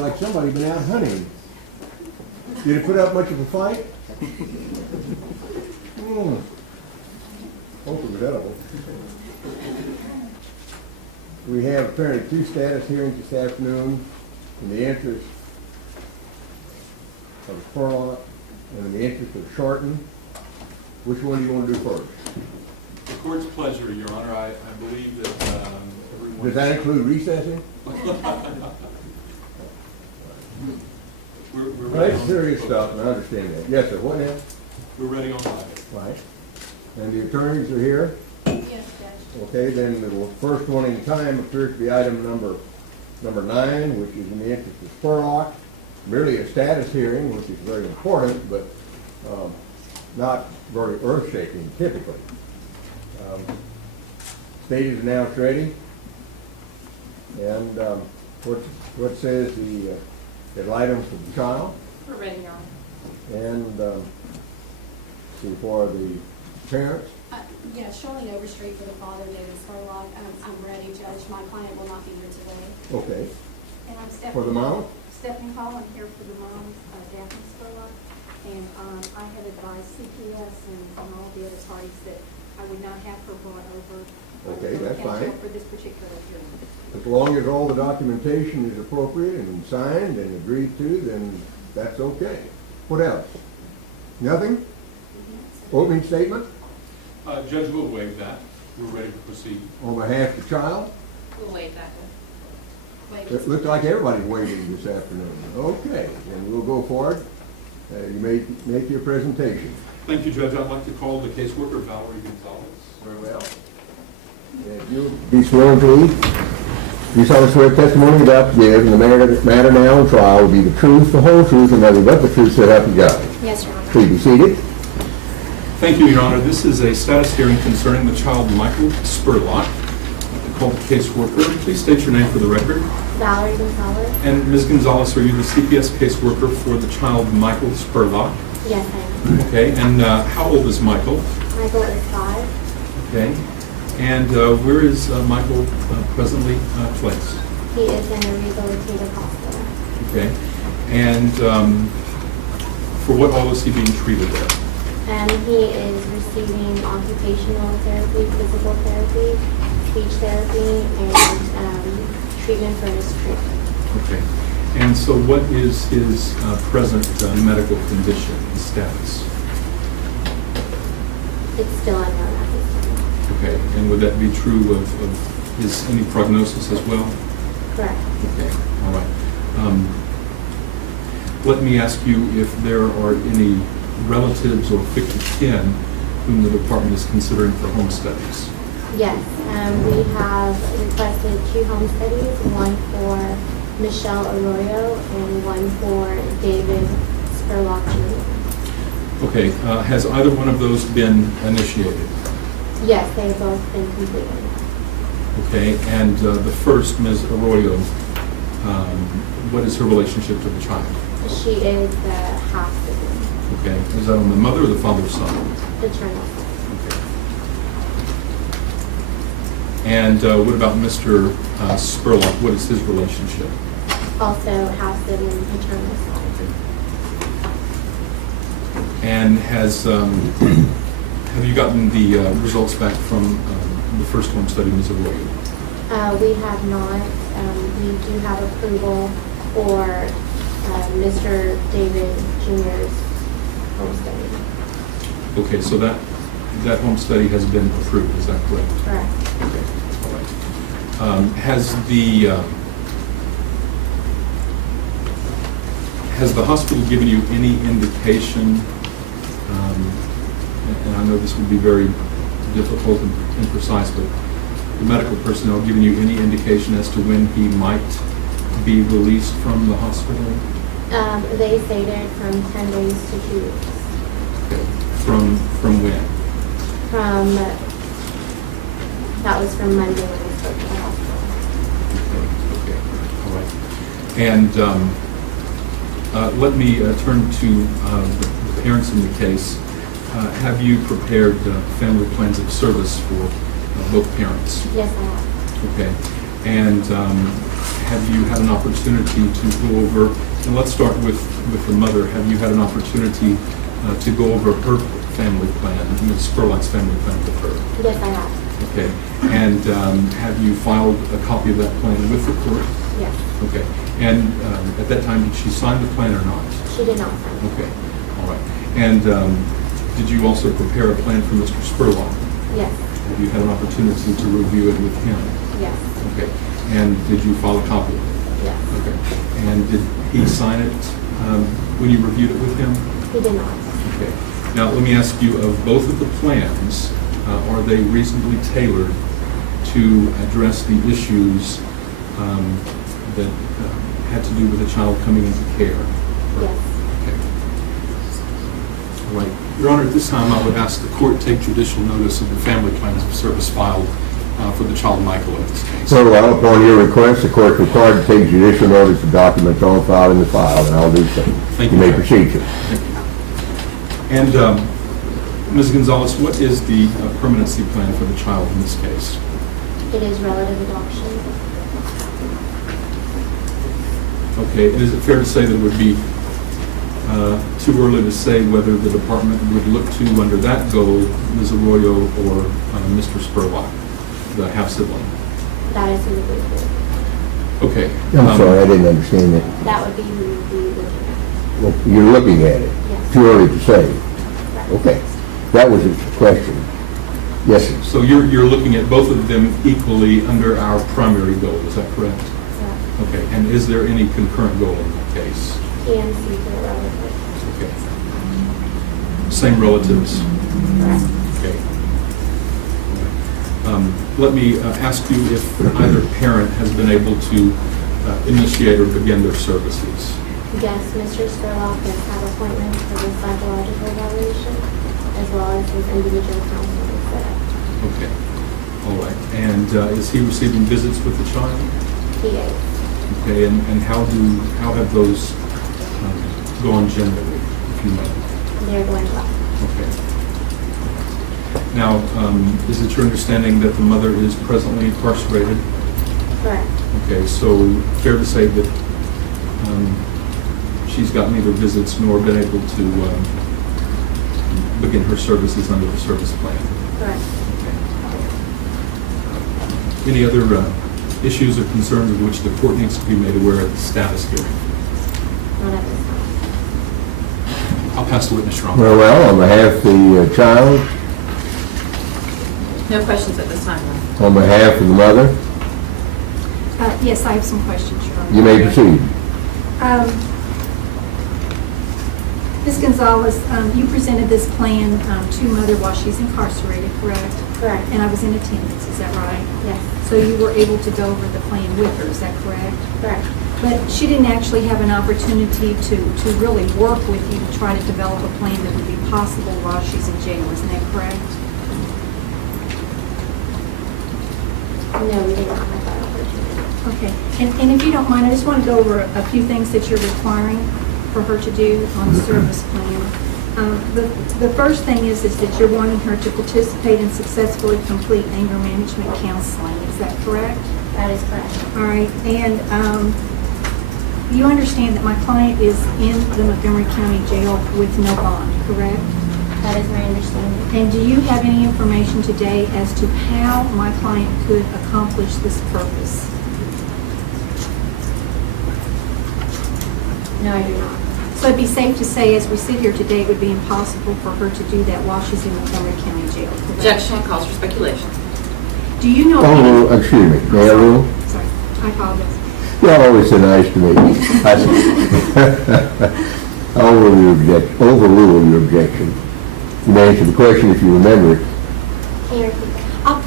like somebody been out hunting. Did it put up much of a fight? Hope it was edible. We have apparently 2 status hearings this afternoon in the interest of Spurlock and in the interest of Shorten. Which one do you want to do first? The court's pleasure, Your Honor. I believe that everyone... Does that include recessing? We're Well, ready that's on serious the stuff, and I understand that. Yes, sir. What now? We're ready on live. Right. And the attorneys are here? Yes, Judge. Okay, then the first one in time appears to be item number 9, which is in the interest of Spurlock. Merely a status hearing, which is very important, but not very earth-shaking typically. State is announced ready. And what says the item for the child? We're ready, Your Honor. And see for the parents? Yeah, Shirley Overstreet for the father, David Spurlock. I'm ready, Judge. My client will not be here today. Okay. And I'm Stephanie. For the mom? Stephanie Hall. I'm here for the mom, Daphne Spurlock. And I have advised CPS and all the other parties that I would not have her brought over. Okay, that's fine. For this particular hearing. As long as all the documentation is appropriate and signed and agreed to, then that's okay. What else? Nothing? Opening statement? Judge, we'll waive that. We're ready to proceed. On behalf of the child? We'll waive that one. It looks like everybody's waiting this afternoon. Okay, then we'll go forward. You may make your presentation. Thank you, Judge. I'd like to call the caseworker, Valerie Gonzalez. Very well. If you'll be sworn, please. You solemnly swear testimony you're about to give in the matter now on trial will be the truth, the whole truth, and nothing but the truth, so help you God. Yes, Your Honor. Please be seated. Thank you, Your Honor. This is a status hearing concerning the child Michael Spurlock. I call the caseworker. Please state your name for the record. Valerie Gonzalez. And Ms. Gonzalez, are you the CPS caseworker for the child Michael Spurlock? Yes, I am. Okay, and how old is Michael? Michael is 5. Okay, and where is Michael presently placed? He is in a rehabilitative hospital. Okay, and for what all is he being treated there? And he is receiving occupational therapy, physical therapy, speech therapy, and treatment for his treatment. Okay, and so what is his present medical condition and status? It's still unknown at this time. Okay, and would that be true of his any prognosis as well? Correct. Okay, all right. Let me ask you if there are any relatives or fictive kin whom the department is considering for home studies. Yes, we have requested 2 home studies, one for Michelle Arroyo and one for David Spurlock Jr. Okay, has either one of those been initiated? Yes, they've both been completed. Okay, and the first, Ms. Arroyo, what is her relationship to the child? She is the half-sibling, Okay, is that on the mother or the father's side? paternal. Okay. And what about Mr. Spurlock? What is his relationship? Also half-sibling, paternal side. And has have you gotten the results back from the first home study, Ms. Arroyo? We have not. We do have approval for Mr. David Jr.'s home study. Okay, so that home study has been approved, is that correct? Correct. Okay, all right. Has the hospital given you any indication, and I know this would be very difficult and imprecise, but the medical personnel given you any indication as to when he might be released from the hospital? They stated from 10 days to 2 weeks. Okay. From when? That was from Monday when we spoke to the hospital. Okay, all right. And let me turn to the parents in the case. Have you prepared family plans of service for both parents? Yes, I have. Okay. And have you had an opportunity to go over, and let's start with the mother, have you had an opportunity to go over her family plan, Ms. Spurlock's family plan with her? Yes, I have. Okay. And have you filed a copy of that plan with the court? Yes. Okay. And at that time, did she sign the plan or not? She did not sign. Okay. All right. And did you also prepare a plan for Mr. Spurlock? Yes. Have you had an opportunity to review it with him? Yes. Okay. And did you file a copy of it? Yes. Okay. And did he sign it when you reviewed it with him? He did not. Okay. Now, let me ask you, of both of the plans, are they reasonably tailored to address the issues that had to do with a child coming into care? Yes. Okay. All right. Your Honor, at this time, I would ask the court take judicial notice of the family plans of service filed for the child Michael in this case. So, well, upon your request, the court is required to take judicial notice of documents on file in the file, and I'll do so. Thank You you, may Judge. proceed, sir. Thank you. And Ms. Gonzalez, what is the permanency plan for the child in this case? It is relative adoption. Okay, and is it fair to say that it would be too early to say whether the department would look to, under that goal, Ms. Arroyo or Mr. Spurlock, the half-sibling? That is who we would do. Okay. I'm sorry, I didn't understand that. That would be who we would be looking at. Well, you're looking at it. Yes. Too early to say. Correct. Okay. That was the question. Yes, sir. So you're looking at both of them equally under our primary goal, is that correct? Correct. Okay, and is there any concurrent goal in that case? PNC for the relative. Okay. Same relatives? Correct. Okay. Let me ask you if either parent has been able to initiate or begin their services. Yes, Mr. Spurlock does have appointments for the psychological evaluation as well as his individual counseling setup. Okay. All right. And is he receiving visits with the child? He is. Okay. And how have those gone generally, if you know? They're going well. Okay. Now, is it your understanding that the mother is presently incarcerated? Correct. Okay, so fair to say that she's got neither visits nor been able to begin her services under the service plan? Correct. Okay. Any other issues or concerns of which the court needs to be made aware of the status hearing? Not at this time. I'll pass the witness, Your Honor. Well, on behalf of the child, No questions at this time, Your Honor. on behalf of the mother, Yes, I have some questions, Your Honor. you may proceed. Ms. Gonzalez, you presented this plan to Mother while she's incarcerated, correct? Correct. And I was in attendance, is that right? Yes. So you were able to go over the plan with her, is that correct? Correct. But she didn't actually have an opportunity to really work with you to try to develop a plan that would be possible while she's in jail, isn't that correct? No, we did not have that opportunity. Okay, and if you don't mind, I just want to go over a few things that you're requiring for her to do on the service plan. The first thing is that you're wanting her to participate and successfully complete anger management counseling. Is that correct? That is correct. All right, and you understand that my client is in the Montgomery County Jail with no bond, correct? That is my understanding. And do you have any information today as to how my client could accomplish this purpose? No, I do not. So it'd be safe to say, as we sit here today, it would be impossible for her to do that while she's in Montgomery County Jail, correct? Objection calls for speculation. Do you know? Oh, excuse me, may I rule? Sorry, I apologize. You're always so nice to me. I overrule your objection. You may answer the question if you remember it. Can you repeat that?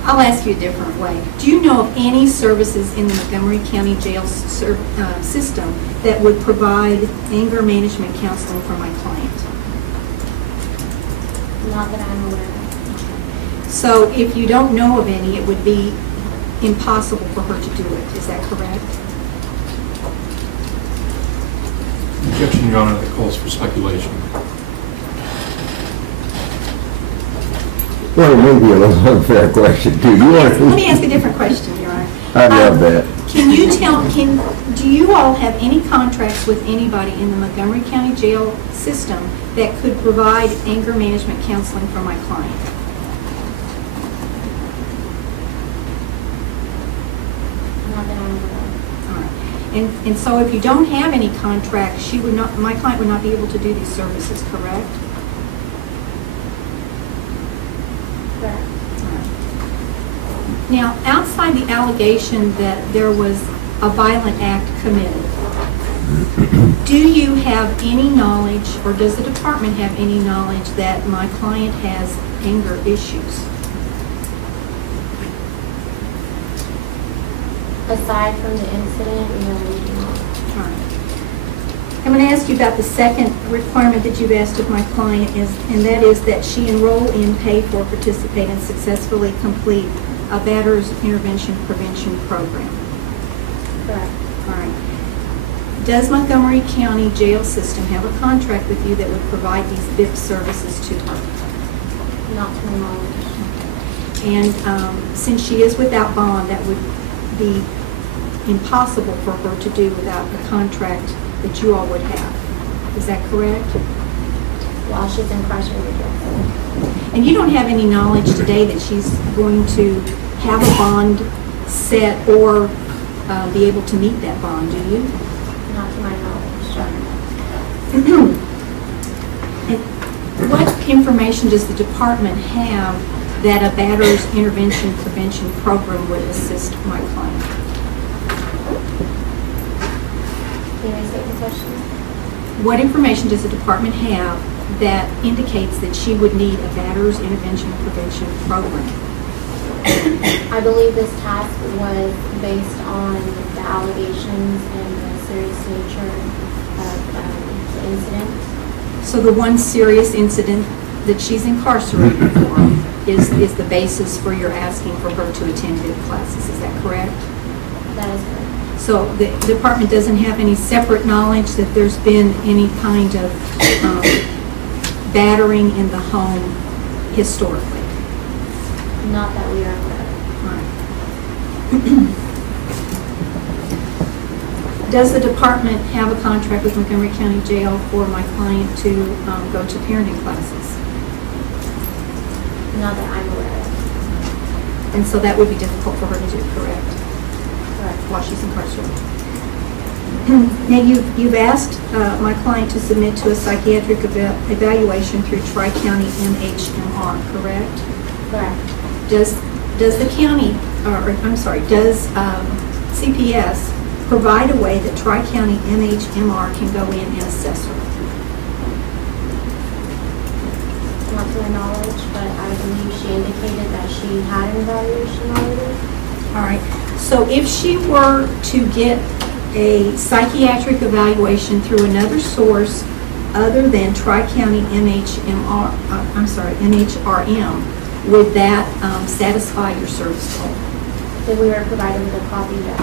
I'll ask you a different way. Do you know of any services in the Montgomery County Jail system that would provide anger management counseling for my client? Not that I'm aware of. So if you don't know of any, it would be impossible for her to do it. Is that correct? Objection, Your Honor, that calls for speculation. Well, it may be a little unfair question, too. Do you want Let me to? ask a different question, Your Honor. I'd love that. Do you all have any contracts with anybody in the Montgomery County Jail system that could provide anger management counseling for my client? Not that I'm aware of. All right. And so if you don't have any contract, my client would not be able to do these services, correct? Correct. Now, outside the allegation that there was a violent act committed, do you have any knowledge, or does the department have any knowledge that my client has anger issues? Aside from the incident, no, we do not. All right. I'm going to ask you about the second requirement that you've asked of my client, and that is that she enroll in, pay for, participate, and successfully complete a batterers intervention prevention program. Correct. All right. Does Montgomery County Jail System have a contract with you that would provide these BIP services to her? Not to my knowledge. And since she is without bond, that would be impossible for her to do without a contract that you all would have. Is that correct? While she's incarcerated, yes. And you don't have any knowledge today that she's going to have a bond set or be able to meet that bond, do you? Not to my knowledge. And what information does the department have that a batterers intervention prevention program would assist my client? Can you restate the question? What information does the department have that indicates that she would need a batterers intervention prevention program? I believe this task was based on the allegations and the serious nature of the incident. So the one serious incident that she's incarcerated for is the basis for your asking for her to attend BIP classes, is that correct? That is correct. So the department doesn't have any separate knowledge that there's been any kind of battering in the home historically? Not that we are aware of. All right. Does the department have a contract with Montgomery County Jail for my client to go to parenting classes? Not that I'm aware of. And so that would be difficult for her to do, correct? Correct. While she's incarcerated. Now, you've asked my client to submit to a psychiatric evaluation through Tri-County MHMR, correct? Correct. Does the county, does CPS provide a way that Tri-County MHMR can go in and assess her? Not to my knowledge, but I believe she indicated that she had an evaluation already. All right. So if she were to get a psychiatric evaluation through another source other than Tri-County MHRM, would that satisfy your service goal? Then we were provided with a copy, yes.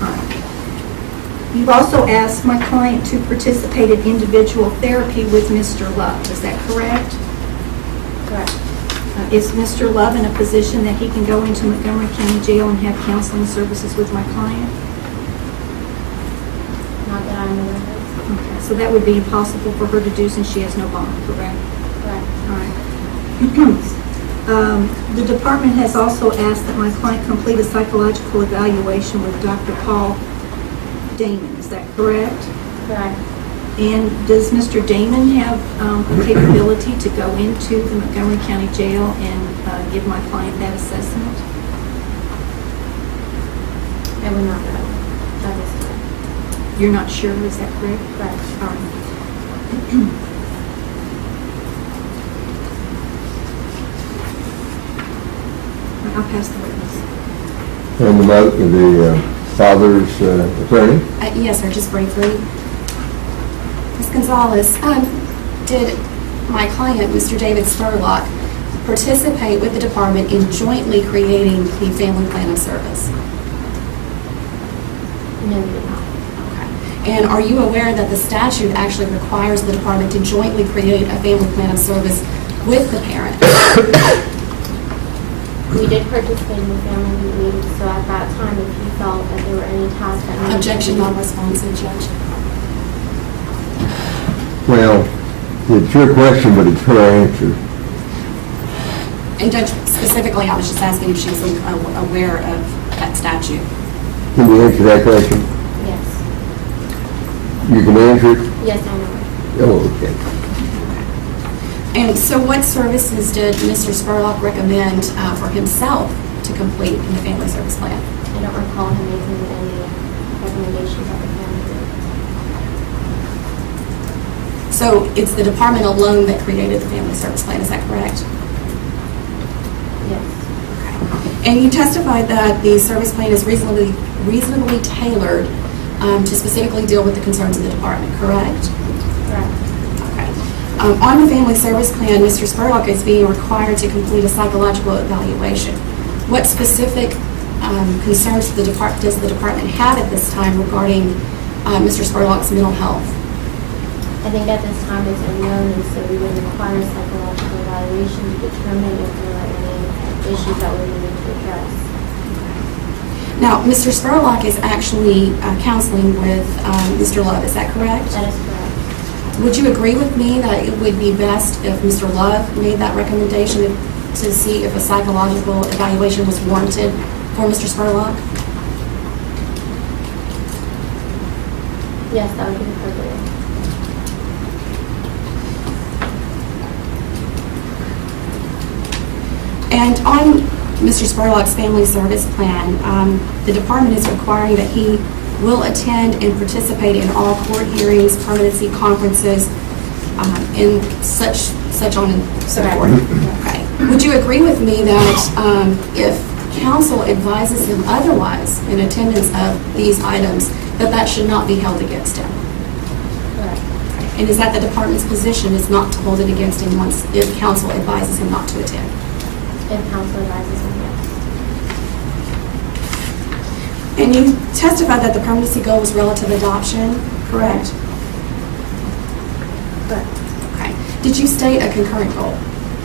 All right. You've also asked my client to participate in individual therapy with Mr. Love. Is that correct? Correct. Is Mr. Love in a position that he can go into Montgomery County Jail and have counseling services with my client? Not that I'm aware of. Okay, so that would be impossible for her to do since she has no bond, correct? Correct. All right. The department has also asked that my client complete a psychological evaluation with Dr. Paul Damon. Is that correct? Correct. And does Mr. Damon have a capability to go into the Montgomery County Jail and give my client that assessment? I would not know. That is correct. You're not sure, is that correct? Correct. All right. I'll pass the witness. And the father's attorney? Yes, sir, just briefly. Ms. Gonzalez, did my client, Mr. David Spurlock, participate with the department in jointly creating the family plan of service? No, we did not. Okay. And are you aware that the statute actually requires the department to jointly create a family plan of service with the parent? We did participate in the family meeting, so at that time, if he felt ask that. Objection not responsive, Judge. Well, it's your question, but it's her answer. And Judge, specifically, I was just asking if she was aware of that statute. Can you answer that question? Yes. You can answer it? Yes, I know. Oh, okay. And so what services did Mr. Spurlock recommend for himself to complete in the family service plan? I don't recall him making any recommendations of the family group. So it's the department alone that created the family service plan, is that correct? Yes. And you testified that the service plan is reasonably tailored to specifically deal with the concerns of the department, correct? Correct. Okay. On the family service plan, Mr. Spurlock is being required to complete a psychological evaluation. What specific concerns does the department have at this time regarding Mr. Spurlock's mental health? I think at this time it's unknown, and so we would require a psychological evaluation to determine if there are any issues that we need to address. Now, Mr. Spurlock is actually counseling with Mr. Love, is that correct? That is correct. Would you agree with me that it would be best if Mr. Love made that recommendation to see if a psychological evaluation was warranted for Mr. Spurlock? Yes, that would be appropriate. And on Mr. Spurlock's family service plan, the department is requiring that he will attend and participate in all court hearings, permanency conferences, and such on and so forth. Okay. Would you agree with me that if counsel advises him otherwise in attendance of these items, that should not be held against him? Correct. And is that the department's position is not to hold it against him if counsel advises him not to attend? If counsel advises him, yes. And you testified that the permanency goal was relative adoption, correct? Correct. Okay. Did you state a concurrent goal?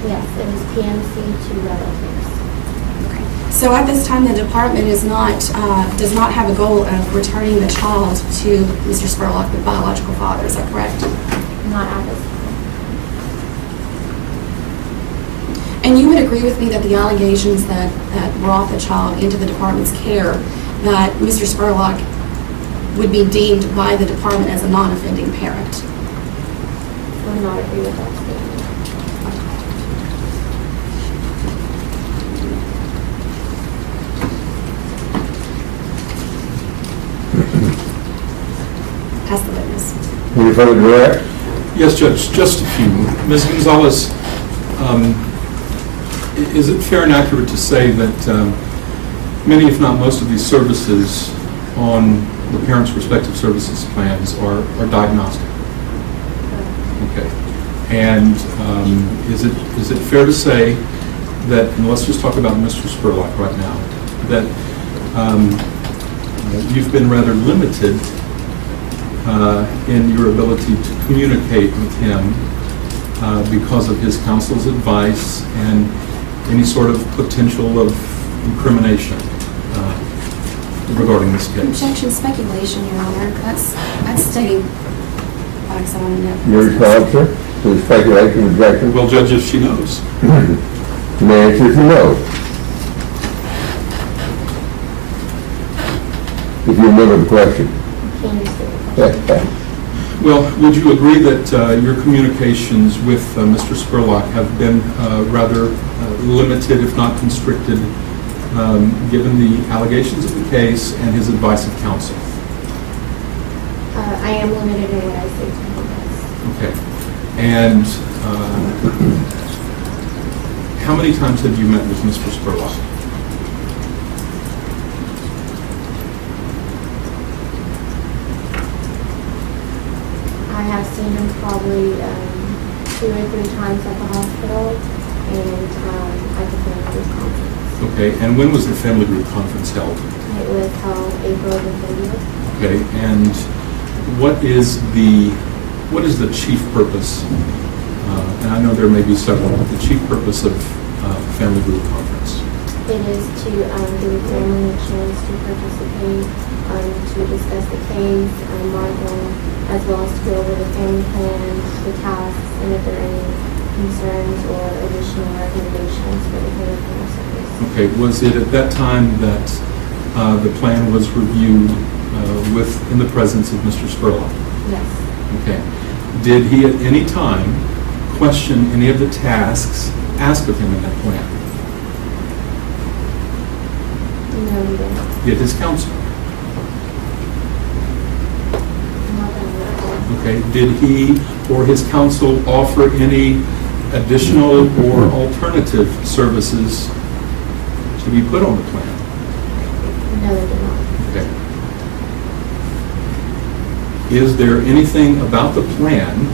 Yes, it was PMC to relatives. Okay. So at this time, the department does not have a goal of returning the child to Mr. Spurlock, the biological father, is that correct? Not at this time. And you would agree with me that the allegations that brought the child into the department's care, that Mr. Spurlock would be deemed by the department as a non-offending parent? I would not agree with that statement. Ask the witness. Any further direct? Yes, Judge, just a few. Ms. Gonzalez, is it fair and accurate to say that many, if not most, of these services on the parents' respective services plans are diagnostic? Okay. And is it fair to say that, and let's just talk about Mr. Spurlock right now, that you've been rather limited in your ability to communicate with him because of his counsel's advice and any sort of potential of incrimination regarding this case? Objection, speculation, Your Honor. That's stating facts I want to know. Your response, sir, to the speculation objection? Well, Judge, if she knows. The answer is no. If you remember the question. Can you state the question? Well, would you agree that your communications with Mr. Spurlock have been rather limited, if not constricted, given the allegations of the case and his advice of counsel? I am limited in what I say to him, yes. Okay. And how many times have you met with Mr. Spurlock? I have seen him probably 2 or 3 times at the hospital and at the family group conference. Okay. And when was the family group conference held? It was held April the 30th. Okay. And what is the chief purpose? And I know there may be several. The chief purpose of family group conference. It is to give the family a chance to participate to discuss the case, Martha, as well as to go over the family plan, the tasks, and if there are any concerns or additional recommendations for the family plan service. Okay, was it at that time that the plan was reviewed in the presence of Mr. Spurlock? Yes. Okay. Did he at any time question any of the tasks asked of him in that plan? No, we didn't. Did his counsel? Not that I'm aware of. Okay. Did he or his counsel offer any additional or alternative services to be put on the plan? No, they did not. Okay. Is there anything about the plan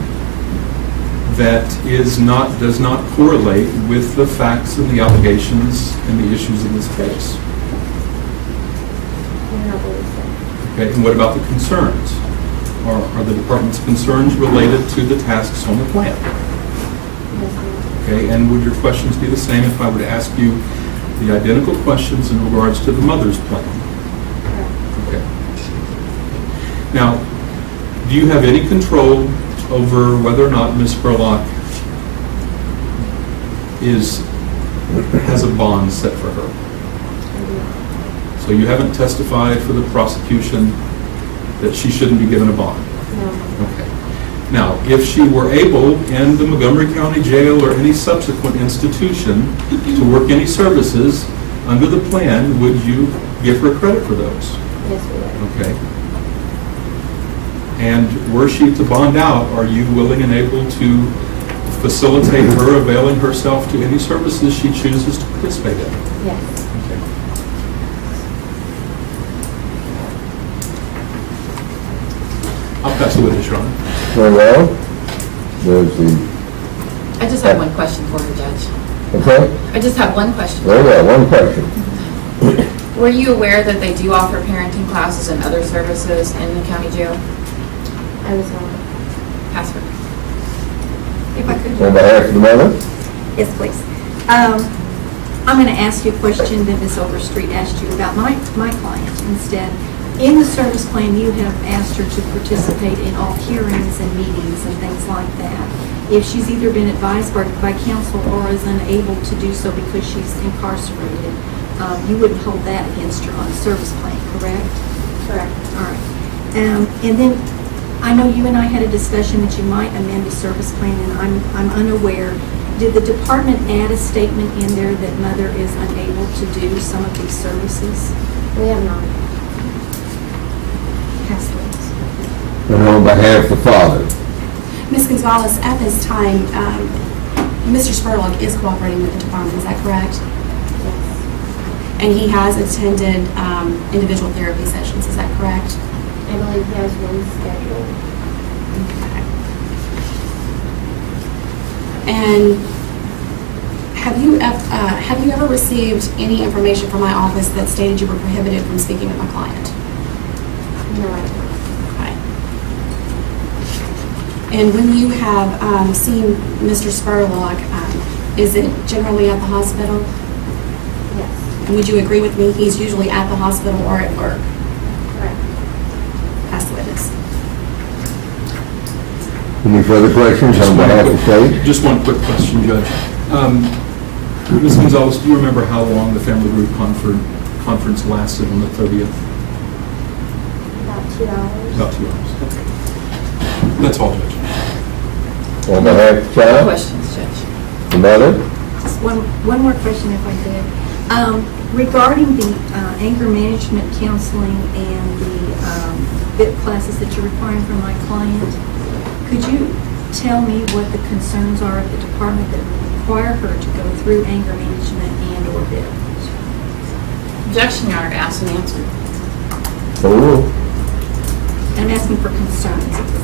that does not correlate with the facts and the allegations and the issues in this case? I do not believe so. Okay, and what about the concerns? Are the department's concerns related to the tasks on the plan? Yes, ma'am. Okay, and would your questions be the same if I were to ask you the identical questions in regards to the mother's plan? Correct. Okay. Now, do you have any control over whether or not Ms. Spurlock has a bond set for her? I do not. So you haven't testified for the prosecution that she shouldn't be given a bond? No. Okay. Now, if she were able in the Montgomery County Jail or any subsequent institution to work any services under the plan, would you give her credit for those? Yes, we would. Okay. And were she to bond out, are you willing and able to facilitate her availing herself to any services she chooses to participate in? Yes. Okay. I'll pass the witness, Your Honor. Very well. There's the, I just have one question for her, Judge. okay, I just have one question. very well, one question. Were you aware that they do offer parenting classes and other services in the county jail? I was not. Pass her. If I could. On behalf of the mother? Yes, please. I'm going to ask you a question that Ms. Overstreet asked you about my client instead. In the service plan, you have asked her to participate in all hearings and meetings and things like that. If she's either been advised by counsel or is unable to do so because she's incarcerated, you wouldn't hold that against her on a service plan, correct? Correct. All right. And then I know you and I had a discussion that you might amend the service plan, and I'm unaware. Did the department add a statement in there that mother is unable to do some of these services? We have not. Pass the witness. And on behalf of the father? Ms. Gonzalez, at this time, Mr. Spurlock is cooperating with the department, is that correct? Yes. And he has attended individual therapy sessions, is that correct? I believe he has one scheduled. And have you ever received any information from my office that stated you were prohibited from speaking with my client? No, I have not. Okay. And when you have seen Mr. Spurlock, is it generally at the hospital? Yes. And would you agree with me, he's usually at the hospital or at work? Correct. Pass the witness. Any further questions on behalf of the state? Just one quick question, Judge. Ms. Gonzalez, do you remember how long the family group conference lasted on the 30th? About 2 hours. About 2 hours. Okay. That's all, Judge. On behalf of the child? Questions, Judge? The mother? Just one more question if I could. Regarding the anger management counseling and the BIP classes that you're requiring from my client, could you tell me what the concerns are of the department that require her to go through anger management and or BIP? Objection, Your Honor, asked and answered. Oh, I'm asking for concerns at this point.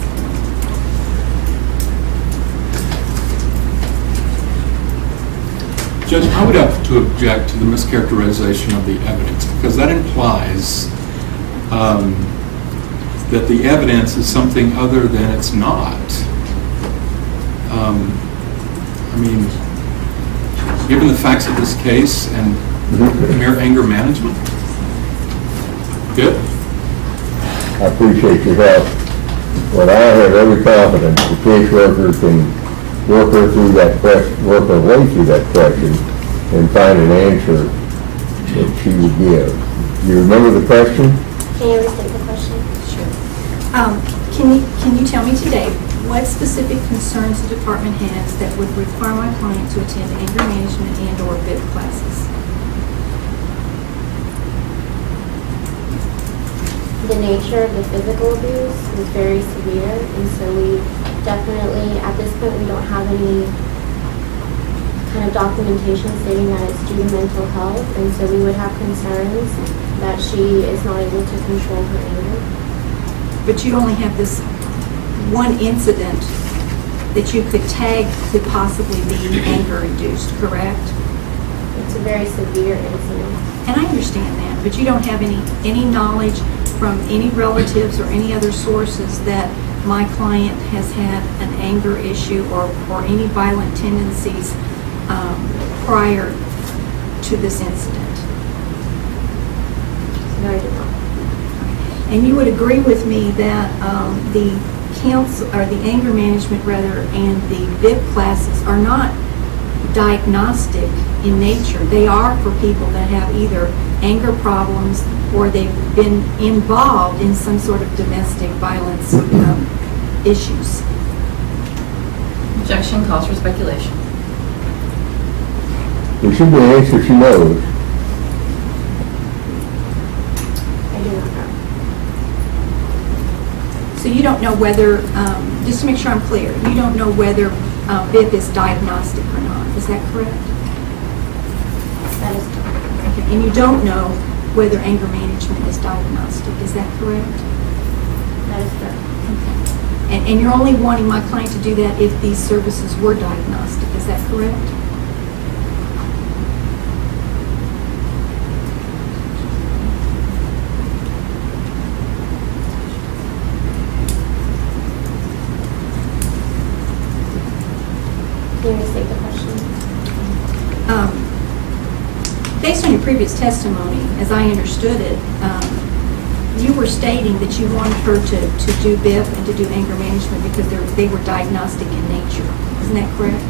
Judge, I would have to object to the mischaracterization of the evidence because that implies that the evidence is something other than it's not. I mean, given the facts of this case and mere anger management, good. I appreciate your help. But I have every confidence the caseworker can work her through that question, work her way through that question and find an answer that she would give. Do you remember the question? Can you restate the question? Can you tell me today what specific concerns the department has that would require my client to attend anger management and/or VIP classes? The nature of the physical abuse was very severe, and so we definitely, at this point, we don't have any kind of documentation stating that it's due to mental health, and so we would have concerns that she is not able to control her anger. But you only have this one incident that you could tag to possibly be anger-induced, correct? It's a very severe incident. And I understand that, but you don't have any knowledge from any relatives or any other sources that my client has had an anger issue or any violent tendencies prior to this incident. No, I do not. And you would agree with me that the counsel, or the anger management rather, and the VIP classes are not diagnostic in nature. They are for people that have either anger problems or they've been involved in some sort of domestic violence issues. Objection calls for speculation. There should be an answer she knows. I do not know. So you don't know whether, just to make sure I'm clear, you don't know whether VIP is diagnostic or not. Is that correct? That is correct. Okay. And you don't know whether anger management is diagnostic. Is that correct? That is correct. Okay. And you're only wanting my client to do that if these services were diagnostic. Is that correct? Can you restate the question? Based on your previous testimony, as I understood it, you were stating that you wanted her to do BIP and to do anger management because they were diagnostic in nature. Isn't that correct?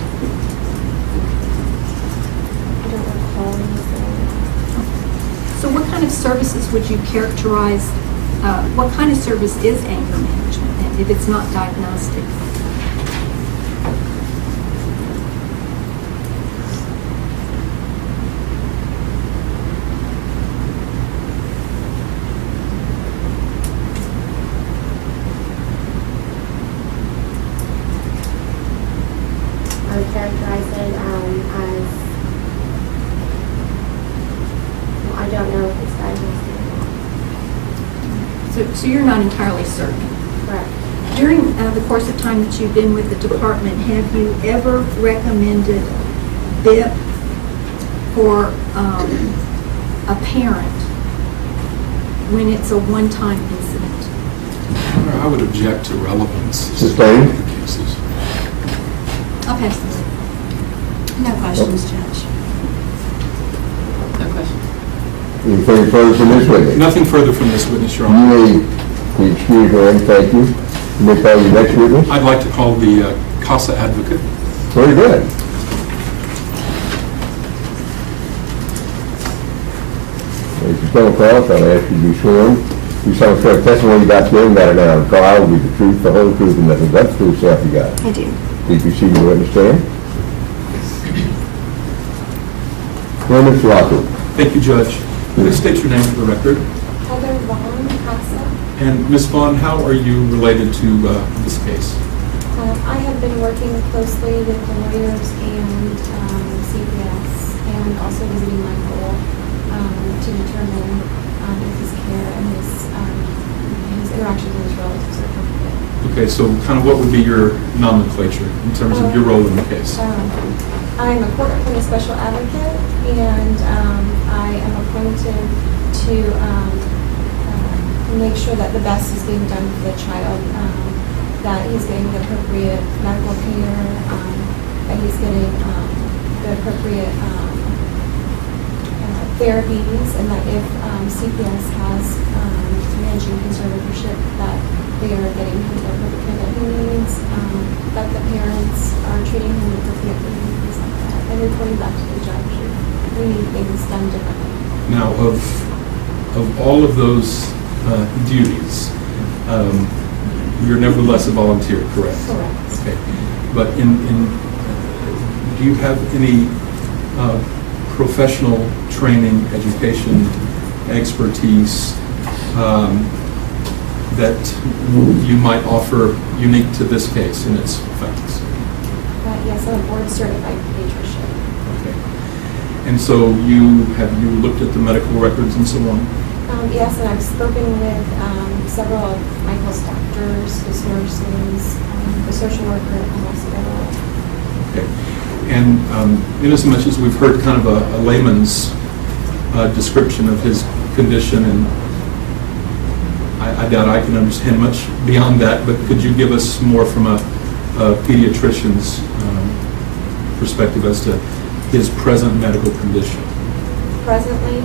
I don't recall when you said So what kind of services would you characterize, what kind of service is anger management then, if it's not diagnostic? I would characterize it as, well, I don't know if it's diagnostic or not. So you're not entirely certain. Correct. During the course of time that you've been with the department, have you ever recommended BIP for a parent when it's a one-time incident? I would object to relevance. Sustained? of the cases. I'll pass this. No questions, Judge. No question. Anything further from this witness? Nothing further from this witness, Your You Honor. may be excused, and thank you. You may call your next witness. I'd like to call the CASA advocate. Very good. As you come across, I'll ask you to be sworn. You saw the testimony you got given matter now on trial will be the truth, the whole truth, and nothing but the truth, self you got. I do. Please proceed to the witness stand. Witness Locker. Thank you, Judge. Please state your name for the record. Heather Vaughn, CASA. And Ms. Vaughn, how are you related to this case? I have been working closely with the lawyers and CPS and also visiting Michael to determine if his care and his interactions with his relatives are appropriate. Okay, so kind of what would be your nomenclature in terms of your role in the case? I'm a court-appointed special advocate, and I am appointed to make sure that the best is being done for the child, that he's getting the appropriate medical care, that he's getting the appropriate therapies, and that if CPS has managing conservatorship treating him inappropriately and things like that, and reporting back to the judge. We need things done differently. Now, of all of those duties, you're nevertheless a volunteer, correct? Correct. Okay. But do you have any professional training, education, expertise that you might offer unique to this case in its facts? Yes, I'm a board certified pediatrician. Okay. And so you looked at the medical records and so on? Yes, and I've spoken with several of Michael's doctors, his nurses, the social worker at the hospital. Okay. And inasmuch as we've heard kind of a layman's description of his condition, and I doubt I can understand much beyond that, but could you give us more from a pediatrician's perspective as to his present medical condition? Presently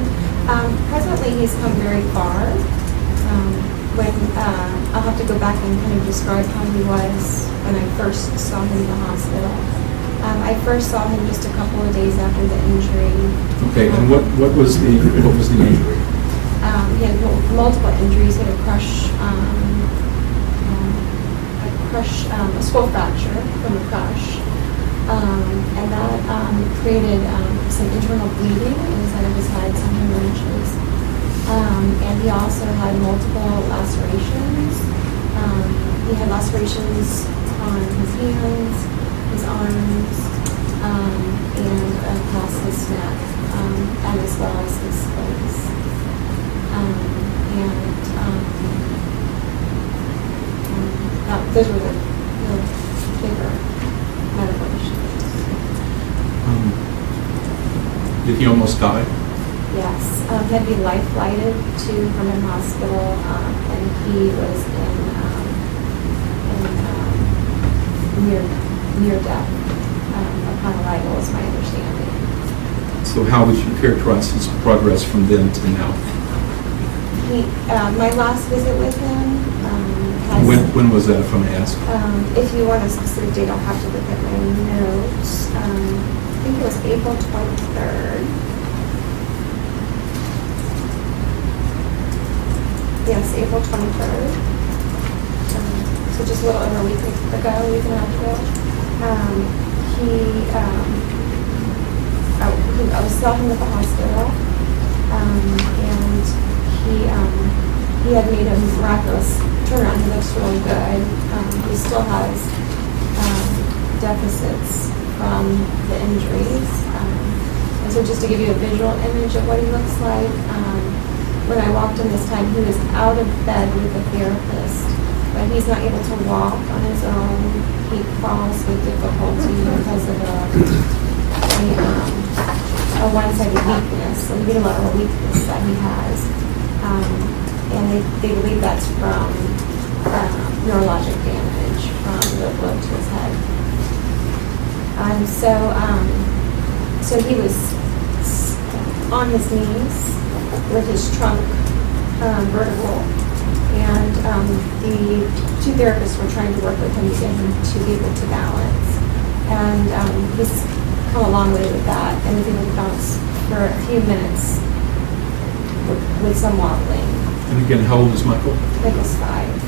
he's come very far. I'll have to go back and kind of describe how he was when I first saw him in the hospital. I first saw him just a couple of days after the injury. Okay, and what was the injury? He had multiple injuries. He had a skull fracture from a crush, and that created some internal bleeding inside of his head, some hemorrhages. And he also had multiple lacerations. He had lacerations on his hands, his arms, and across his neck, and as well as his face. Those were the bigger medical issues. Did he almost die? Yes, he had to be life flighted to Herman Hospital, and he was near death upon arrival, is my understanding. So how would you characterize his progress from then to now? My last visit with him has... When was that, if I may ask? If you want a specific date, I'll have to look at my notes. I think it was April 23rd. Yes, April 23rd. So just a little over a week and a half ago. I was saw him at the hospital, and he had made a miraculous turnaround. He looks really good. He still has deficits from the injuries. And so just to give you a visual image of what he looks like, when I walked in this time, he was out of bed with a therapist, but he's not able to walk on his own. He crawls with difficulty because of a one-sided weakness, a unilateral weakness that he has. And they believe that's from neurologic damage from the blow to his head. So he was on his knees with his trunk vertical, and the two therapists were trying to work with him to get him to be able to balance. And he's come a long way with that, and was able to balance for a few minutes with some wobbling. And again, how old is Michael? Michael's 5.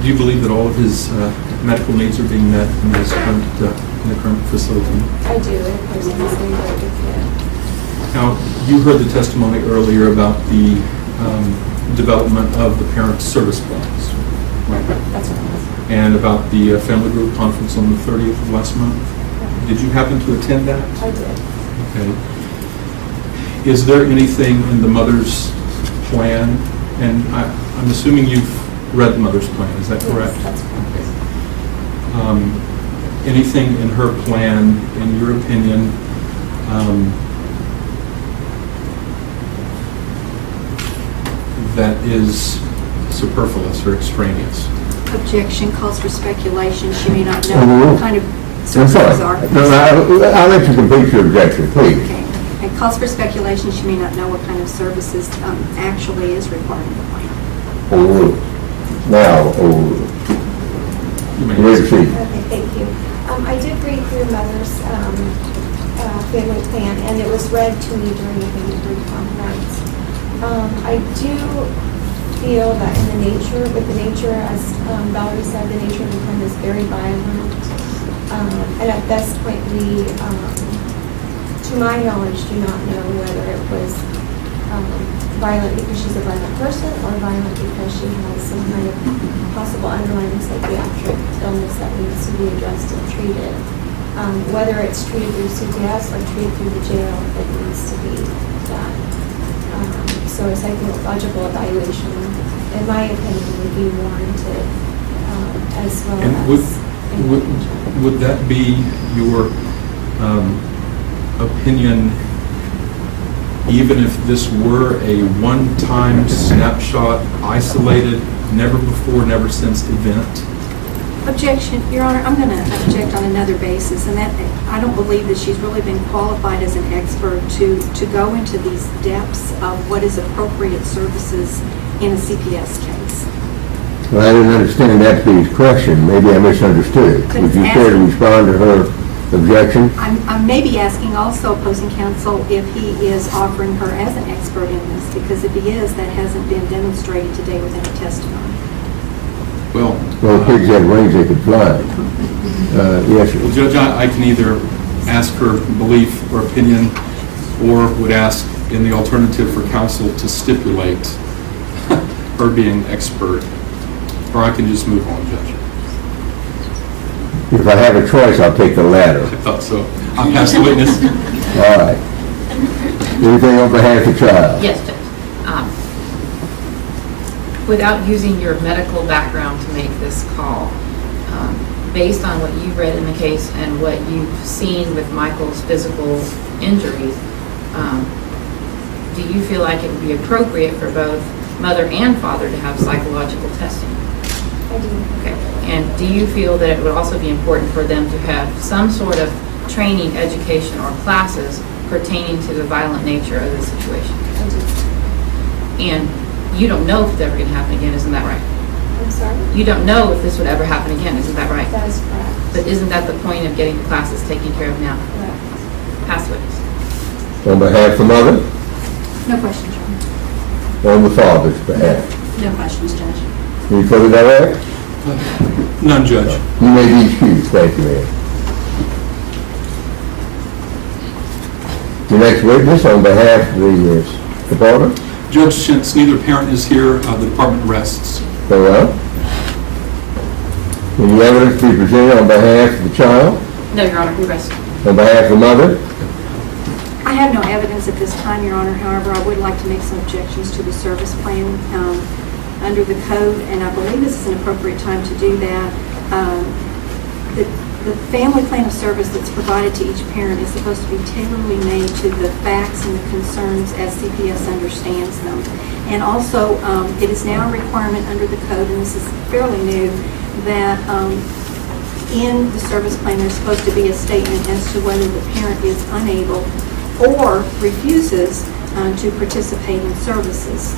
Do you believe that all of his medical needs are being met in his current in the current facility? I do. Of course, he's being very good care. Now, you heard the testimony earlier about the development of the parent service plans, right? That's what it was. And about the family group conference on the 30th of last month. Did you happen to attend that? I did. Okay. Is there anything in the mother's plan, and I'm assuming you've read the mother's plan, is that correct? Yes, that's correct. Okay. Anything in her plan, in your opinion, that is superfluous or extraneous? Objection calls for speculation. She may not know what kind of I'm services are. sorry. No, I'll let you complete your objection, please. Okay. It calls for speculation. She may not know what kind of services actually is required in the plan. Now, You may ready to answer. proceed. Okay, thank you. I did read through Mother's family plan, and it was read to me during the family group conference. I do feel that in the nature, with the nature, as Valerie said, the nature of the crime is very violent. And at this point, we, to my knowledge, do not know whether it was violent because she's a violent person or violent because she has some kind of possible underlying psychiatric illness that needs to be addressed and treated. Whether it's treated through CPS or treated through the jail, it needs to be done. So a psychological evaluation, in my opinion, would be warranted, as well And as. would that be your opinion, even if this were a one-time snapshot, isolated, never before, never since event? Objection, Your Honor, I'm going to object on another basis, and that I don't believe that she's really been qualified as an expert to go into these depths of what is appropriate services in a CPS case. Well, I didn't understand that being question. Maybe I misunderstood. But Would you it's care to asking- respond to her objection? I'm maybe asking also opposing counsel if he is offering her as an expert in this, because if he is, that hasn't been demonstrated today within a testimony. Well, Well, pigs had wings, they could fly. Yes, sir. well, Judge, I can either ask her belief or opinion, or would ask in the alternative for counsel to stipulate her being expert, or I can just move on, Judge. If I have a choice, I'll take the latter. I thought so. I'll pass the witness. All right. Anything on behalf of the child? Yes, Judge. Without using your medical background to make this call, based on what you've read in the case and what you've seen with Michael's physical injuries, do you feel like it would be appropriate for both mother and father to have psychological testing? I do. Okay. And do you feel that it would also be important for them to have some sort of training, education, or classes pertaining to the violent nature of the situation? I do. And you don't know if it's ever going to happen again, isn't that right? I'm sorry? You don't know if this would ever happen again, isn't that right? That is correct. But isn't that the point of getting the classes taken care of now? Correct. Pass the witness. On behalf of the mother? No questions, Your Honor. On the father's behalf? No questions, Judge. Any further direct? None, Judge. You may be excused. Thank you, ma'am. The next witness on behalf of the department? Judge, since neither parent is here, the department rests. Very well. Any evidence to be presented on behalf of the child? No, Your Honor, we rest. On behalf of the mother? I have no evidence at this time, Your Honor. However, I would like to make some objections to the service plan under the code, and I believe this is an appropriate time to do that. The family plan of service that's provided to each parent is supposed to be tailorly made to the facts and the concerns as CPS understands them. And also, it is now a requirement under the code, and this is fairly new, that in the service plan there's supposed to be a statement as to whether the parent is unable or refuses to participate in services.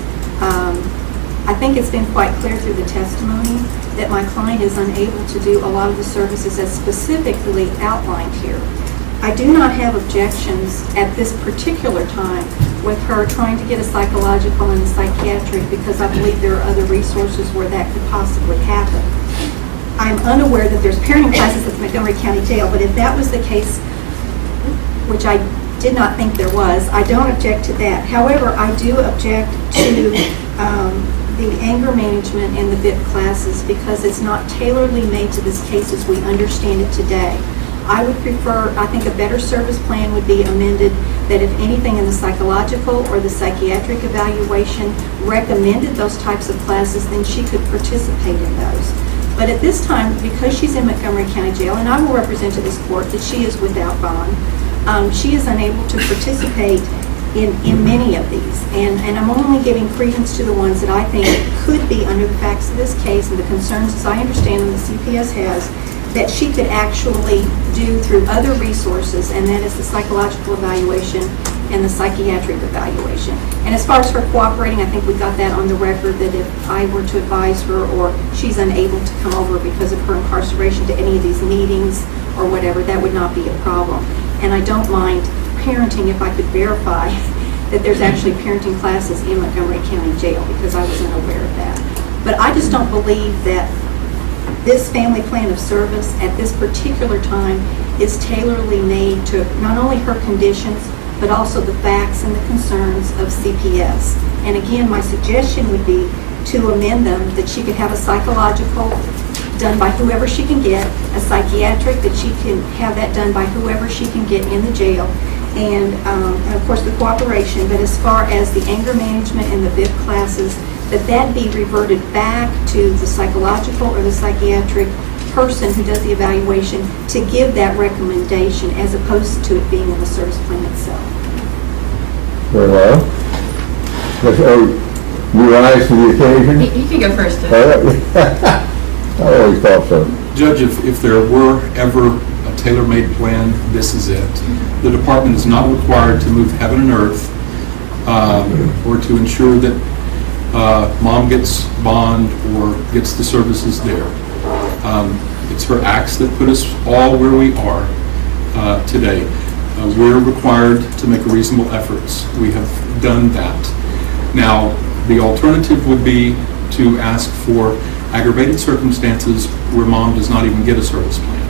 I think it's been quite clear through the testimony that my client is unable to do a lot of the services as specifically outlined here. I do not have objections at this particular time with her trying to get a psychological and a psychiatric, because I believe there are other resources where that could possibly happen. I'm unaware that there's parenting classes at the Montgomery County Jail, but if that was the case, which I did not think there was, I don't object to that. However, I do object to the anger management and the BIP classes, because it's not tailoredly made to this case as we understand it today. I would prefer, I think a better service plan would be amended that if anything in the psychological or the psychiatric evaluation recommended those types of classes, then she could participate in those. But at this time, because she's in Montgomery County Jail, and I will represent to this court that she is without bond, she is unable to participate in many of these. And I'm only giving credence to the ones that I think could be under the facts of this case and the concerns, as I understand them, the CPS has, that she could actually do through other resources, and that is the psychological evaluation and the psychiatric evaluation. And as far as her cooperating, I think we got that on the record, that if I were to advise her or she's unable to come over because of her incarceration to any of these meetings or whatever, that would not be a problem. And I don't mind parenting if I could verify that there's actually parenting classes in Montgomery County Jail, because I was unaware of that. But I just don't believe that this family plan of service at this particular time is tailorly made to not only her conditions, but also the facts and the concerns of CPS. And again, my suggestion would be to amend them, that she could have a psychological done by whoever she can get, a psychiatric, that she can have that done by whoever she can get in the jail, and of course the cooperation. But as far as the anger management and the VIP classes, that be reverted back to the psychological or the psychiatric person who does the evaluation to give that recommendation, as opposed to it being in the service plan itself. Very well. You rise to the occasion? You can go first. I always thought so. Judge, if there were ever a tailor-made plan, this is it. The department is not required to move heaven and earth or to ensure that mom gets bond or gets the services there. It's her acts that put us all where we are today. We're required to make reasonable efforts. We have done that. Now, the alternative would be to ask for aggravated circumstances where mom does not even get a service plan.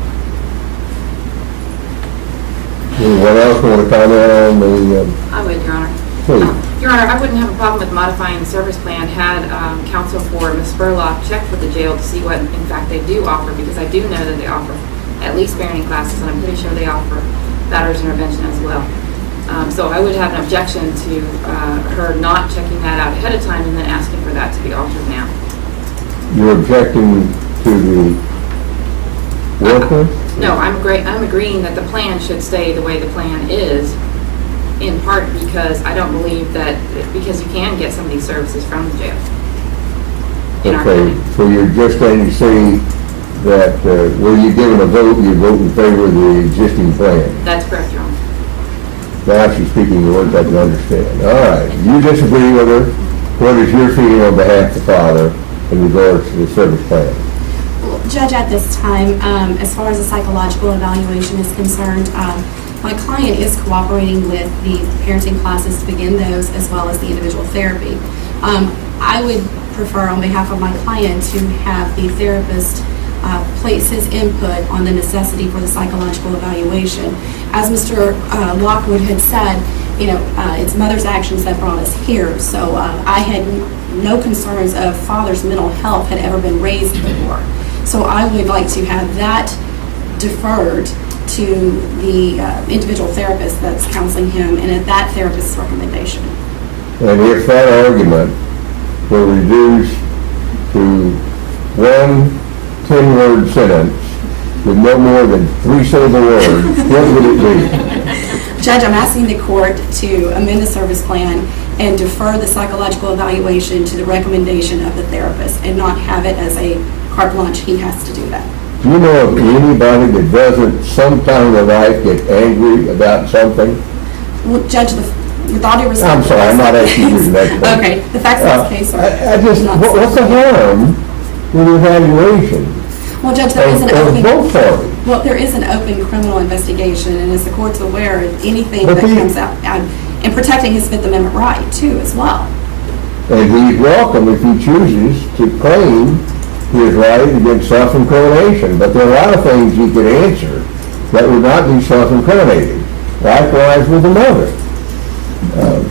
Anyone else want to comment on the? I would, Your Honor. Please. Your Honor, I wouldn't have a problem with modifying the service plan had counsel for Ms. Spurlock checked with the jail to see what, in fact, they do offer, because I do know that they offer at least parenting classes, and I'm pretty sure they offer batterers intervention as well. So I would have an objection to her not checking that out ahead of time and then asking for that to be altered now. You're objecting to the worker? No, I'm agreeing that the plan should stay the way the plan is, in part because I don't believe that, because you can get some of these services from the jail in our Okay, county. so you're just going to say that were you given a vote, you vote in favor of the existing plan? That's correct, Your Honor. Now she's speaking the words I can understand. All right, you disagree with her. What is your feeling on behalf of the father in regards to the service plan? Well, Judge, at this time, as far as the psychological evaluation is concerned, my client is cooperating with the parenting classes to begin those, as well as the individual therapy. I would prefer, on behalf of my client, to have the therapist place his input on the necessity for the psychological evaluation. As Mr. Lockwood had said, it's mother's actions that brought us here. So I had no concerns of father's mental health had ever been raised before. So I would like to have that deferred to the individual therapist that's counseling him, and at that therapist's recommendation. And if that argument were reduced to one 10-word sentence with no more than 3 syllable words, what would it be? Judge, I'm asking the court to amend the service plan and defer the psychological evaluation to the recommendation of the therapist, and not have it as a carte blanche. He has to do that. Do you know of anybody that doesn't sometime in their life get angry about something? Well, Judge, with all due respect... I'm sorry, I'm not asking you the next one. Okay, the facts of this case are... I just, what's the harm with evaluation? Well, Judge, there is an Of both open... parties. Well, there is an open criminal investigation, and as the court's aware, anything But that comes out, and protecting his Fifth Amendment right, too, as well. And he's welcome if he chooses to claim his right against self-incrimination. But there are a lot of things he could answer that would not be self-incriminating. Likewise with the mother.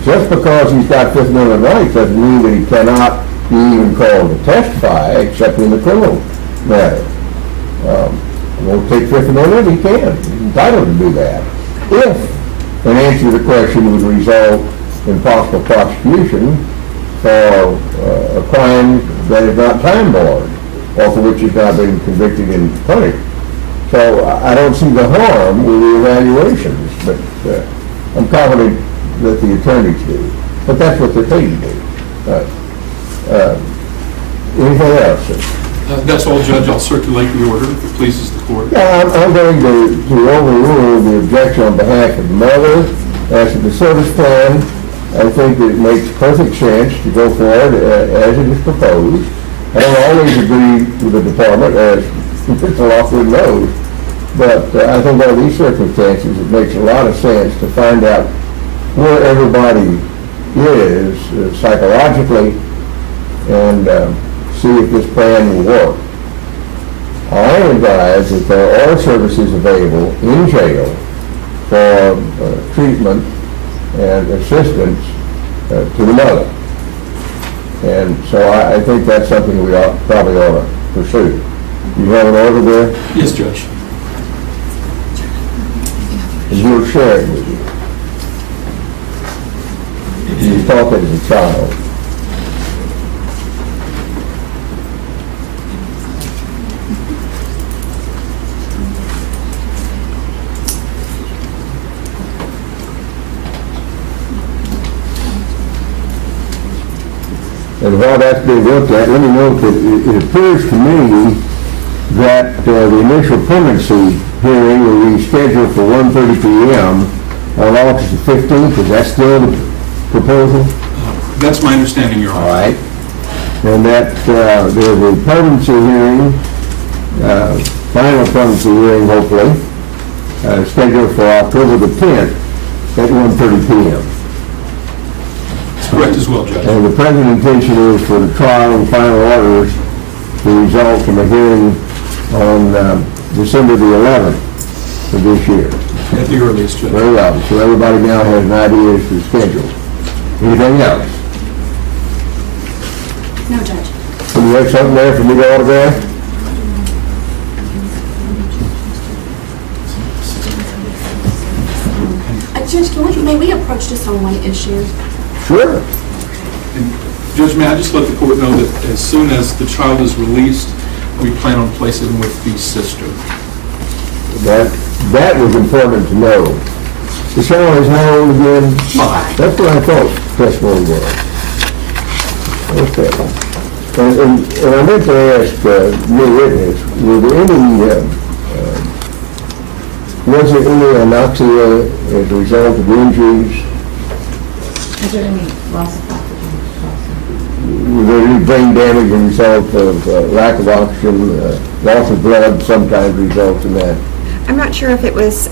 Just because he's got Fifth Amendment rights doesn't mean that he cannot be even called to testify except in the criminal matter. Won't take Fifth Amendment, he can. He's entitled to do that. If an answer to the question would result in possible prosecution for a crime that is not time-barred, or for which he's not been convicted and punished. So I don't see the harm with the evaluations, but I'm confident that the attorneys do. But that's what they're paid to do. Anything else? That's all, Judge. I'll circulate the order if it pleases the court. Yeah, I'm going to overrule the objection on behalf of the mother As to the service plan, I think it makes perfect sense to go forward as it is proposed. I don't always agree with the department, as Mr. Lockwood knows, but I think under these circumstances, it makes a lot of sense to find out where everybody is psychologically and see if this plan will work. I advise that there are services available in jail for treatment and assistance to the mother. And so I think that's something we probably ought to pursue. You have an order there? Yes, Judge. And you'll share it with you. You taught it as a child. And while that's being looked at, let me note that it appears to me that the initial permanency hearing will be scheduled for 1:30 p.m. on August the 15th. Is that still the proposal? That's my understanding, Your Honor. All right. And that there's a permanency hearing, final permanency hearing hopefully, scheduled for October the 10th at 1:30 p.m. That's correct as well, Judge. And the present intention is for the trial and final orders to result from a hearing on December the 11th of this year. At the earliest, Judge. Very well. So everybody now has an idea as to the schedule. Anything else? No, Judge. Do you have something there for me to autograph? Judge, may we approach this on one issue? Sure. And Judge, may I just let the court know that as soon as the child is released, we plan on placing him with the sister. That was important to know. The child is how old again? 5. That's what I thought testimony was. Okay. And I meant to ask new witness, was there any anoxia as a result of injuries? Is there any loss of oxygen? Was there any brain damage as a result of lack of oxygen? Loss of blood sometimes results in that. I'm not sure if it was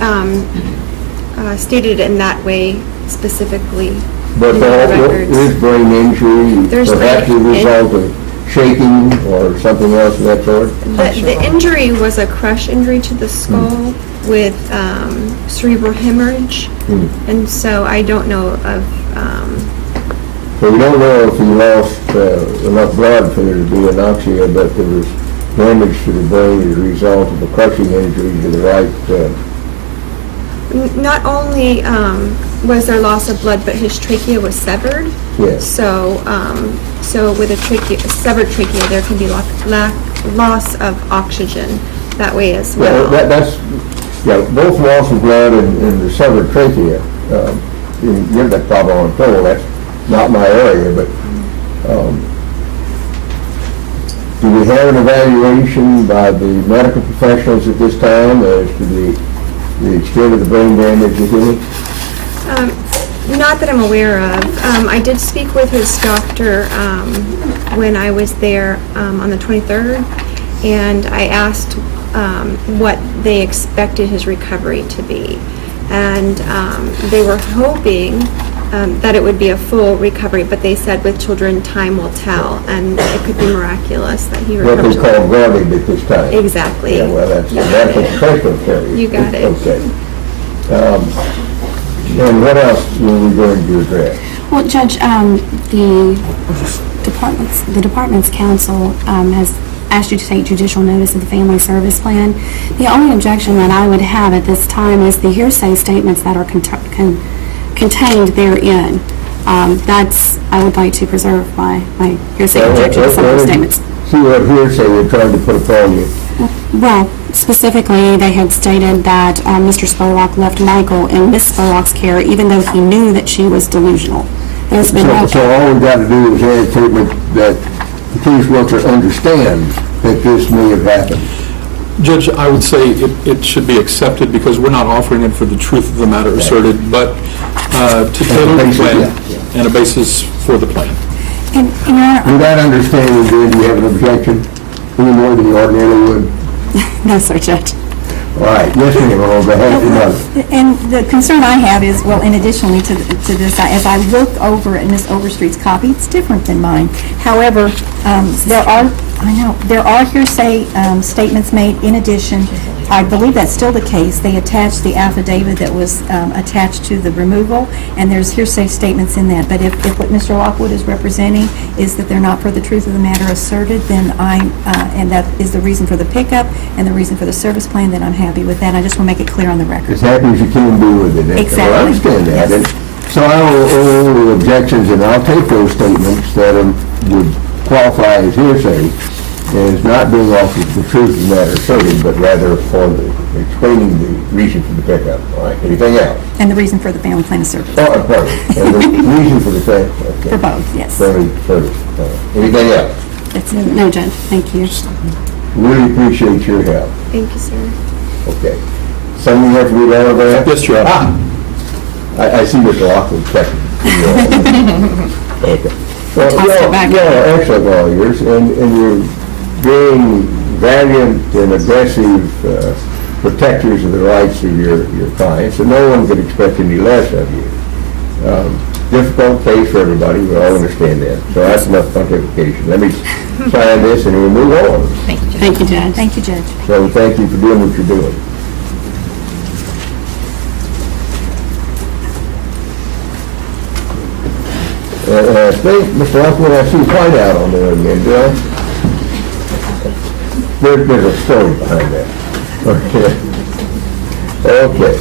stated in that way specifically. But in the records. there is brain injury, There's perhaps a brain result of shaking or something else of that sort? The injury was a crush injury to the skull with cerebral hemorrhage, and so I don't know of. So we don't know if he lost enough blood for there to be anoxia, but there was damage to the brain as a result of a crushing injury to the right. Not only was there loss of blood, but his trachea was severed. Yes. So, so with a severed trachea, there can be loss of oxygen that way as well. That's both loss of blood and the severed trachea. You can get that problem on total. That's not my area, but do we have an evaluation by the medical professionals at this time as to the extent of the brain damage, if any? Not that I'm aware of. I did speak with his doctor when I was there on the 23rd, and I asked what they expected his recovery to be. And they were hoping that it would be a full recovery, but they said with children, time will tell, and it could be miraculous that he What recovers. they call guarded at this time. Exactly. Yeah, well, that's a professional term. You got it. Okay. And what else were we going to address? Well, Judge, the department's counsel has asked you to take judicial notice of the family service plan. The only objection that I would have at this time is the hearsay statements that are contained therein. I would like to preserve my hearsay objection to some of the statements. See what hearsay they're trying to put upon you. Well, specifically, they had stated that Mr. Spurlock left Michael in Miss Spurlock's care even though he knew that she was delusional. There's been So all we've got to do is add a statement that the case worker understands that this may have happened. Judge, I would say it should be accepted because we're not offering it for the truth of the matter asserted, but to tailor the plan and a basis for the plan. And, Your Honor, With that understanding, then, do you have an objection any more than you ordinarily would? No, sir, Judge. All right, yes, ma'am, on behalf of your mother. And the concern I have is, well, in addition to this, as I look over at Ms. Overstreet's copy, it's different than mine. However, there are hearsay statements made in addition. I believe that's still the case. They attached the affidavit that was attached to the removal, and there's hearsay statements in that. But if what Mr. Lockwood is representing is that they're not for the truth of the matter asserted, then and that is the reason for the pickup and the reason for the service plan, then I'm happy with that. I just want to make it clear on the record. As happy as you can be with it. Exactly. Well, I understand that. Yes. And so I will hold the objections, and I'll take those statements that would qualify as hearsay as not being offered for the truth of the matter asserted, but rather for explaining the reason for the pickup. All right, anything else? And the reason for the family plan of service. Oh, pardon. And the reason for the fact. Okay. For both, yes. Family service. Anything else? That's it. No, Judge, thank you. Really appreciate your help. Thank you, sir. Okay. Someone have to read all of that? Yes, Your Honor. I see Mr. Lockwood checking. Okay. Well, I'll step back. you're excellent lawyers, and you're being valiant and aggressive protectors of the rights of your clients, and no one could expect any less of you. Difficult case for everybody, we all understand that. So that's enough pontification. Let me sign this and we'll move on. Thank you, Judge. Thank you, Judge. So thank you for doing what you're doing. I think, Mr. Lockwood, I see white out on there again, do I? There's a story behind that. Okay. Okay.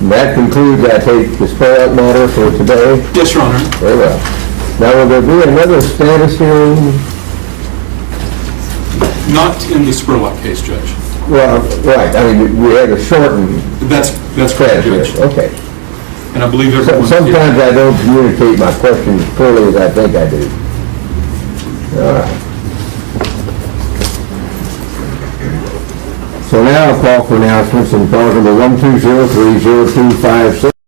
And that concludes, I take, the spell-out matter for today. Yes, Your Honor. Very well. Now, will there be another status hearing? Not in the Spurlock case, Judge. Well, right, I mean, we had a shortened That's correct, status Judge. hearing. Okay. And I believe everyone... Sometimes I don't communicate my questions as clearly as I think I do. All right. So now I'll call for announcements in clause number 12030256.